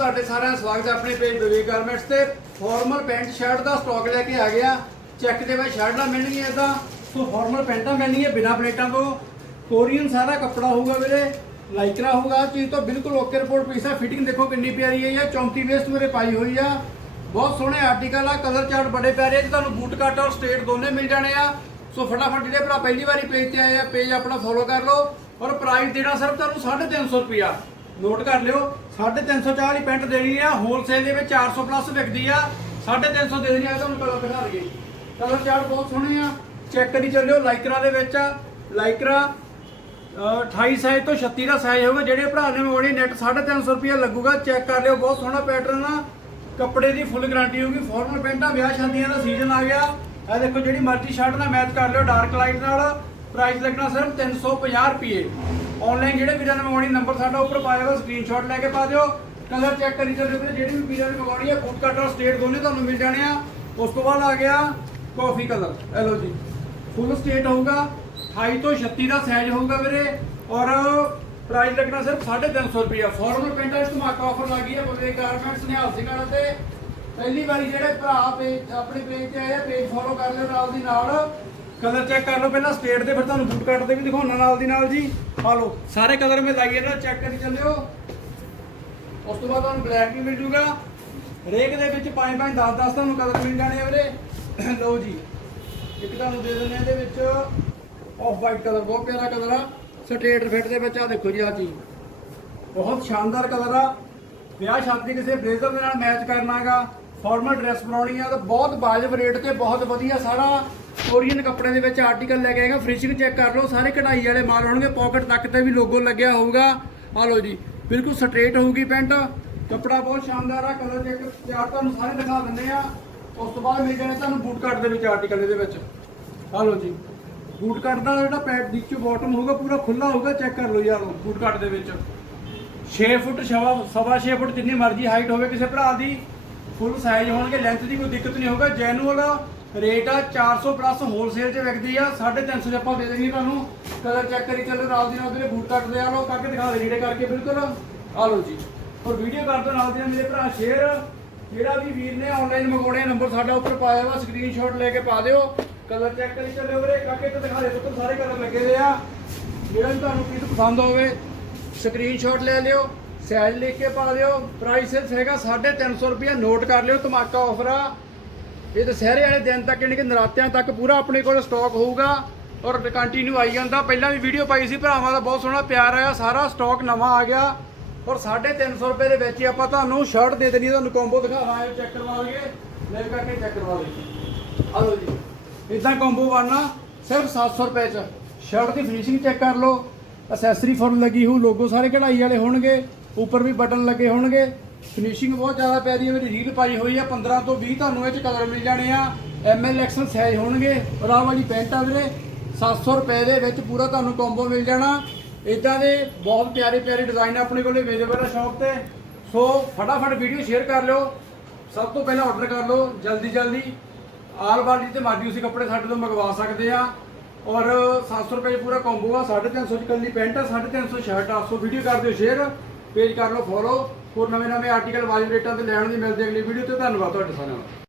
ਤੁਹਾਡੇ ਸਾਰਿਆਂ ਦਾ ਸਵਾਗਤ ਹੈ ਆਪਣੇ ਪੇਜ ਵਿਵੇਕ ਗਾਰਮੈਂਟਸ ਤੇ। ਫਾਰਮਲ ਪੈਂਟ ਸ਼ਰਟ ਦਾ ਸਟਾਕ ਲੈ ਕੇ ਆ ਗਿਆ। ਚੈੱਕ ਦੇ ਵਿੱਚ ਸ਼ਰਟਾਂ ਮਿਲਣਗੀਆਂ ਇਦਾਂ ਸੋ ਫਾਰਮਲ ਪੈਂਟਾਂ ਮਿਲਣਗੀਆਂ ਬਿਨਾ ਪਲੇਟਾਂ ਤੋਂ। ਕੋਰੀਅਨ ਸਾਰਾ ਕੱਪੜਾ ਹੋਊਗਾ ਵੀਰੇ ਲਾਈਕਰਾ ਹੋਊਗਾ ਚੀਜ਼ ਤੋਂ ਬਿਲਕੁਲ ਓਕੇ ਰਿਪੋਰਟ ਪੀਸ ਆ ਫਿਟਿੰਗ ਦੇਖੋ ਕਿੰਨੀ ਪਿਆਰੀ ਹੈ, ਇਹ 34 ਵੇਸਟ ਮੇਰੇ ਪਾਈ ਹੋਈ ਆ। ਬਹੁਤ ਸੋਹਣੇ ਆਰਟੀਕਲ ਆ ਕਲਰ ਚਾਰਟ ਬੜੇ ਪਿਆਰੇ ਆ ਤੇ ਤੁਹਾਨੂੰ ਬੂਟ ਕੱਟ ਔਰ ਸਟੇਟ ਦੋਨੇ ਮਿਲ ਜਾਣੇ ਆ। ਸੋ ਫਟਾਫਟ ਜਿਹੜੇ ਭਰਾ ਪਹਿਲੀ ਵਾਰੀ ਪੇਜ ਤੇ ਆਏ ਆ ਪੇਜ ਆਪਣਾ ਫੋਲੋ ਕਰ ਲਓ। ਔਰ ਪ੍ਰਾਈਸ ਦੇਣਾ ਸਰ ਤੁਹਾਨੂੰ 350 ਰੁਪਿਆ ਨੋਟ ਕਰ ਲਿਓ 350 ਚਾਹ ਵਾਲੀ ਪੈਂਟ ਦੇਣੀ ਆ ਹੋਲਸੇਲ ਦੇ ਵਿੱਚ 400 ਪਲੱਸ ਵਿਕਦੀ ਆ 350 ਦੇ ਦੇਣੀ ਆ, ਤੁਹਾਨੂੰ ਕਲਰ ਦਿਖਾ ਦਈਏ। ਕਲਰ ਚਾਰ ਬਹੁਤ ਸੋਹਣੇ ਆ, ਚੈੱਕ ਕਰੀ ਚੱਲਿਓ ਲਾਈਕਰਾ ਦੇ ਵਿੱਚ। ਆ ਲਾਈਕਰਾ ਅਹ 28 ਸਾਈਜ਼ ਤੋਂ 36 ਦਾ ਸਾਈਜ਼ ਹੋਊਗਾ, ਜਿਹੜੇ ਭਰਾ ਨੇ ਮੰਗਵਾਉਣੀ ਨੈਟ 350 ਰੁਪਏ ਲੱਗੂਗਾ, ਚੈੱਕ ਕਰ ਲਿਓ, ਬਹੁਤ ਸੋਹਣਾ ਪੈਟਰਨ ਆ। ਕੱਪੜੇ ਦੀ ਫੁੱਲ ਗਾਰੰਟੀ ਹੋਊਗੀ ਫਾਰਮਲ ਪੈਂਟਾਂ, ਵਿਆਹ ਸ਼ਾਦੀਆਂ ਦਾ ਸੀਜ਼ਨ ਆ ਗਿਆ। ਇਹ ਦੇਖੋ ਜਿਹੜੀ ਮਰਜ਼ੀ ਸ਼ਰਟ ਨਾਲ ਮੈਚ ਕਰ ਲਿਓ ਡਾਰਕ ਲਾਈਟ ਨਾਲ ਪ੍ਰਾਈਸ ਲੱਗਣਾ ਸਿਰਫ 350 ਰੁਪਏ। ਆਨਲਾਈਨ ਜਿਹੜੇ ਵੀਰਾਂ ਨੇ ਮੰਗਵਾਉਣੀ ਨੰਬਰ ਸਾਡਾ ਉੱਪਰ ਪਾਇਆ ਹੋਇਆ ਸਕਰੀਨਸ਼ਾਟ ਲੈ ਕੇ ਪਾ ਦਿਓ। ਕਲਰ ਚੈੱਕ ਕਰੀ ਚੱਲਿਓ ਵੀਰੇ, ਜਿਹੜੀ ਵੀ ਵੀਰਾਂ ਨੇ ਮੰਗਵਾਉਣੀ ਹੈ ਬੂਟ ਕੱਟ ਸਟੇਟ ਦੋਨੇ ਤੁਹਾਨੂੰ ਮਿਲ ਜਾਣੇ ਆ। ਉਸ ਤੋਂ ਬਾਅਦ ਆ ਗਿਆ ਕਾਫੀ ਕਲਰ ਇਹ ਲਓ ਜੀ। ਫੁੱਲ ਸਟੇਟ ਹੋਊਗਾ 28 ਤੋਂ 36 ਦਾ ਸਾਈਜ਼ ਹੋਊਗਾ ਵੀਰੇ, ਔਰ ਪ੍ਰਾਈਸ ਲੱਗਣਾ ਸਿਰਫ 350 ਰੁਪਏ ਫੋਰਮਲ ਪੈਂਟਾਂ ਇਸ ਧਮਾਕਾ ਆਫਰ ਲੱਗੀ ਹੈ ਬਲੇ ਗਾਰਮੈਂਟਸ ਨਿਹਾਲ ਸਿੰਘਾਂ ਤੇ ਪਹਿਲੀ ਵਾਰੀ ਜਿਹੜੇ ਭਰਾ ਪੇਜ ਆਪਣੇ ਪੇਜ ਤੇ ਆਏ ਆ ਪੇਜ ਫੋਲੋ ਕਰ ਲਿਓ ਨਾਲ ਦੀ ਨਾਲ। ਕਲਰ ਚੈੱਕ ਕਰ ਲਓ ਪਹਿਲਾਂ ਸਟੇਟ ਦੇ, ਫਿਰ ਤੁਹਾਨੂੰ ਬੂਟ ਕੱਟ ਦੇ ਵੀ ਦਿਖਾਉਣਾ ਨਾਲ ਦੀ ਨਾਲ ਜੀ। ਆ ਲਓ। ਸਾਰੇ ਕਲਰ ਮੈਂ ਲਾਈਏ ਨਾ, ਚੈੱਕ ਕਰੀ ਚੱਲਿਓ ਉਸ ਤੋਂ ਬਾਅਦ ਤੁਹਾਨੂੰ ਬਲੈਕ ਵੀ ਮਿਲ ਜੂਗਾ। ਹਰੇਕ ਦੇ ਵਿੱਚ 5 5 10 10 ਤੁਹਾਨੂੰ ਕਲਰ ਮਿਲ ਜਾਣੇ ਆ ਵੀਰੇ। ਲਓ ਜੀ। ਇੱਕ ਤੁਹਾਨੂੰ ਦੇ ਦਿੰਦੇ ਇਹਦੇ ਵਿੱਚ ਆਫ ਵਾਈਟ ਕਲਰ ਬਹੁਤ ਪਿਆਰਾ ਕਲਰ ਆ। ਸਟੇਟ ਫਿੱਟ ਦੇ ਵਿੱਚ ਆ, ਦੇਖੋ ਜੀ ਆ ਚੀਜ਼। ਬਹੁਤ ਸ਼ਾਨਦਾਰ ਕਲਰ ਆ। ਵਿਆਹ ਸ਼ਾਦੀ ਕਿਸੇ ਬਲੇਜ਼ਰ ਦੇ ਨਾਲ ਮੈਚ ਕਰਨਾਗਾ ਫਾਰਮਲ ਡਰੈਸ ਬਣਾਉਣੀ ਆ, ਤਾਂ ਬਹੁਤ ਵਾਜਬ ਰੇਟ ਤੇ ਬਹੁਤ ਵਧੀਆ ਸਾਰਾ ਕੋਰੀਅਨ ਕੱਪੜੇ ਦੇ ਵਿੱਚ ਆਰਟੀਕਲ ਲੈ ਕੇ ਆਏਗਾ। ਫਿਨਿਸ਼ਿੰਗ ਚੈੱਕ ਕਰ ਲਓ, ਸਾਰੇ ਕਢਾਈ ਵਾਲੇ ਮਾਲ ਹੋਣਗੇ ਪਾਕਟ ਤੱਕ ਤੇ ਵੀ ਲੋਗੋ ਲੱਗਿਆ ਹੋਊਗਾ। ਆ ਲਓ ਜੀ, ਬਿਲਕੁਲ ਸਟ੍ਰੇਟ ਹੋਊਗੀ ਪੈਂਟ ਕੱਪੜਾ ਬਹੁਤ ਸ਼ਾਨਦਾਰ ਆ ਕਲਰ ਚੈੱਕ ਚਾਰ ਤੁਹਾਨੂੰ ਸਾਰੇ ਦਿਖਾ ਦਿੰਦੇ ਆ। ਉਸ ਤੋਂ ਬਾਅਦ ਮਿਲ ਜਾਣੇ ਤੁਹਾਨੂੰ ਬੂਟ ਕੱਟ ਦੇ ਵਿੱਚ ਆਰਟੀਕਲ ਇਹਦੇ ਵਿੱਚ। ਆ ਲਓ ਜੀ ਬੂਟ ਕੱਟ ਦਾ ਜਿਹੜਾ ਪੈਡ ਨੀਚੇ ਬਾਟਮ ਹੋਊਗਾ, ਪੂਰਾ ਖੁੱਲਾ ਹੋਊਗਾ ਚੈੱਕ ਕਰ ਲਓ ਯਾਰ ਬੂਟ ਕੱਟ ਦੇ ਵਿੱਚ। 6 ਫੁੱਟ ਸਵਾ ਸਵਾ 6 ਫੁੱਟ ਜਿੰਨੀ ਮਰਜ਼ੀ ਹਾਈਟ ਹੋਵੇ ਕਿਸੇ ਭਰਾ ਦੀ ਫੁੱਲ ਸਾਈਜ਼ ਹੋਣਗੇ ਲੈਂਥ ਦੀ ਕੋਈ ਦਿੱਕਤ ਨਹੀਂ ਹੋਊਗਾ। ਜੈਨੂਅਲ ਰੇਟ ਆ 400 ਪਲੱਸ ਹੋਲਸੇਲ 'ਚ ਵਿਕਦੀ ਆ। 350 ਚ ਆਪਾਂ ਦੇ ਦੇਣੀ ਤੁਹਾਨੂੰ ਕਲਰ ਚੈੱਕ ਕਰੀ ਚੱਲੋ ਨਾਲ ਦੀ ਨਾਲ ਉਹਦੇ ਬੂਟ ਕੱਟ ਦੇ ਆ, ਲਓ ਕਰਕੇ ਦਿਖਾ ਦੇ ਨੀੜੇ ਕਰਕੇ, ਬਿਲਕੁਲ। ਆ ਲਓ ਜੀ। ਔਰ ਵੀਡੀਓ ਕਰ ਦਿਓ ਨਾਲ ਦੀ ਨਾਲ ਮੇਰੇ ਭਰਾ ਸ਼ੇਅਰ ਜਿਹੜਾ ਵੀ ਵੀਰ ਨੇ ਆਨਲਾਈਨ ਮੰਗਵਾਉਣੇ ਨੰਬਰ ਸਾਡਾ ਉੱਪਰ ਪਾਇਆ ਵਾ ਸਕਰੀਨਸ਼ਾਟ ਲੈ ਕੇ ਪਾ ਦਿਓ। ਕਲਰ ਚੈੱਕ ਕਰੀ ਚੱਲਿਓ ਵੀਰੇ ਕਾਕੇ ਤੇ ਦਿਖਾ ਦੇ ਪੁੱਤਰ ਸਾਰੇ ਕਲਰ ਲੱਗੇ ਹੋਏ ਆ। ਜਿਹੜਾ ਵੀ ਤੁਹਾਨੂੰ ਪੀਸ ਪਸੰਦ ਹੋਵੇ ਸਕਰੀਨਸ਼ਾਟ ਲੈ ਲਿਓ। ਸਾਈਜ਼ ਲਿਖ ਕੇ ਪਾ ਦਿਓ। ਪ੍ਰਾਈਸ ਹੈਗਾ 350 ਰੁਪਏ ਨੋਟ ਕਰ ਲਿਓ ਧਮਾਕਾ ਆਫਰ ਆ। ਇਹ ਦੁਸਹਿਰੇ ਵਾਲੇ ਦਿਨ ਤੱਕ ਯਾਨੀ ਕਿ ਨਰਾਤਿਆਂ ਤੱਕ ਪੂਰਾ ਆਪਣੇ ਕੋਲ ਸਟਾਕ ਹੋਊਗਾ ਔਰ ਕੰਟੀਨਿਊ ਆਈ ਜਾਂਦਾ। ਪਹਿਲਾਂ ਵੀ ਵੀਡੀਓ ਪਾਈ ਸੀ, ਭਰਾਵਾਂ ਦਾ ਬਹੁਤ ਸੋਹਣਾ ਪਿਆਰ ਆਇਆ। ਸਾਰਾ ਸਟਾਕ ਨਵਾਂ ਆ ਗਿਆ ਔਰ 350 ਰੁਪਏ ਦੇ ਵਿੱਚ ਹੀ ਆਪਾਂ ਤੁਹਾਨੂੰ ਸ਼ਰਟ ਦੇ ਦੇਣੀ ਤੁਹਾਨੂੰ ਕੰਬੋ ਦਿਖਾਵਾਂ ਚੈੱਕ ਕਰਵਾ ਲਈਏ। ਲੈ ਕਰਕੇ ਚੈੱਕ ਕਰਵਾ ਆ ਲਓ ਜੀ। ਇਦਾਂ ਕੰਬੋ ਬਣਨਾ ਸਿਰਫ 700 ਰੁਪਏ ਚ। ਸ਼ਰਟ ਦੀ ਫਿਨਿਸ਼ਿੰਗ ਚੈੱਕ ਕਰ ਲਓ। ਅਸੈਸਰੀ ਫੁੱਲ ਲੱਗੀ ਹੋਊ। ਲੋਗੋ ਸਾਰੇ ਕਢਾਈ ਵਾਲੇ ਹੋਣਗੇ। ਉੱਪਰ ਵੀ ਬਟਨ ਲੱਗੇ ਹੋਣਗੇ। ਫਿਨਿਸ਼ਿੰਗ ਬਹੁਤ ਜ਼ਿਆਦਾ ਪੈ ਰਹੀ ਹੈ। ਮੇਰੀ ਰੀਲ ਪਾਈ ਹੋਈ ਆ 15 ਤੋਂ 20 ਤੁਹਾਨੂੰ ਇਹ ਚ ਕਲਰ ਮਿਲ ਜਾਣੇ ਆ। ਐਮਐਲ ਐਕਸਲ ਸਾਈਜ਼ ਹੋਣਗੇ। ਔਰ ਆਹ ਵਾਲੀ ਪੈਂਟ ਆ ਵੀਰੇ 700 ਰੁਪਏ ਦੇ ਵਿੱਚ ਪੂਰਾ ਤੁਹਾਨੂੰ ਕੰਬੋ ਮਿਲ ਜਾਣਾ। ਇਦਾਂ ਦੇ ਬਹੁਤ ਪਿਆਰੇ ਪਿਆਰੇ ਡਿਜ਼ਾਈਨ ਆਪਣੇ ਕੋਲੇ ਅਵੇਲੇਬਲ ਆ ਸ਼ਾਪ ਤੇ। ਸੋ ਫਟਾਫਟ ਵੀਡੀਓ ਸ਼ੇਅਰ ਕਰ ਲਿਓ। ਸਭ ਤੋਂ ਪਹਿਲਾਂ ਆਰਡਰ ਕਰ ਲਓ। ਜਲਦੀ ਜਲਦੀ। ਆਲ ਬਾਡੀ ਤੇ ਮਾਡੀ ਉਸੇ ਕੱਪੜੇ ਸਾਡੇ ਤੋਂ ਮੰਗਵਾ ਸਕਦੇ ਆ। ਔਰ 700 ਰੁਪਏ 'ਚ ਪੂਰਾ ਕੰਬੋ ਆ। 350 ਚ ਕੱਲੀ ਪੈਂਟ ਆ 350 ਸ਼ਰਟ ਆ। ਸੋ ਵੀਡੀਓ ਕਰ ਦਿਓ ਸ਼ੇਅਰ ਪੇਜ ਕਰ ਲਓ ਫੋਲੋ ਹੋਰ ਨਵੇਂ ਨਵੇਂ ਆਰਟੀਕਲ ਵਾਜਬ ਰੇਟਾਂ ਤੇ ਲੈਣ ਦੀ ਮਿਲਦੇ ਅਗਲੀ ਵੀਡੀਓ ਤੇ। ਧੰਨਵਾਦ ਤੁਹਾਡੇ ਸਾਰਿਆਂ ਦਾ।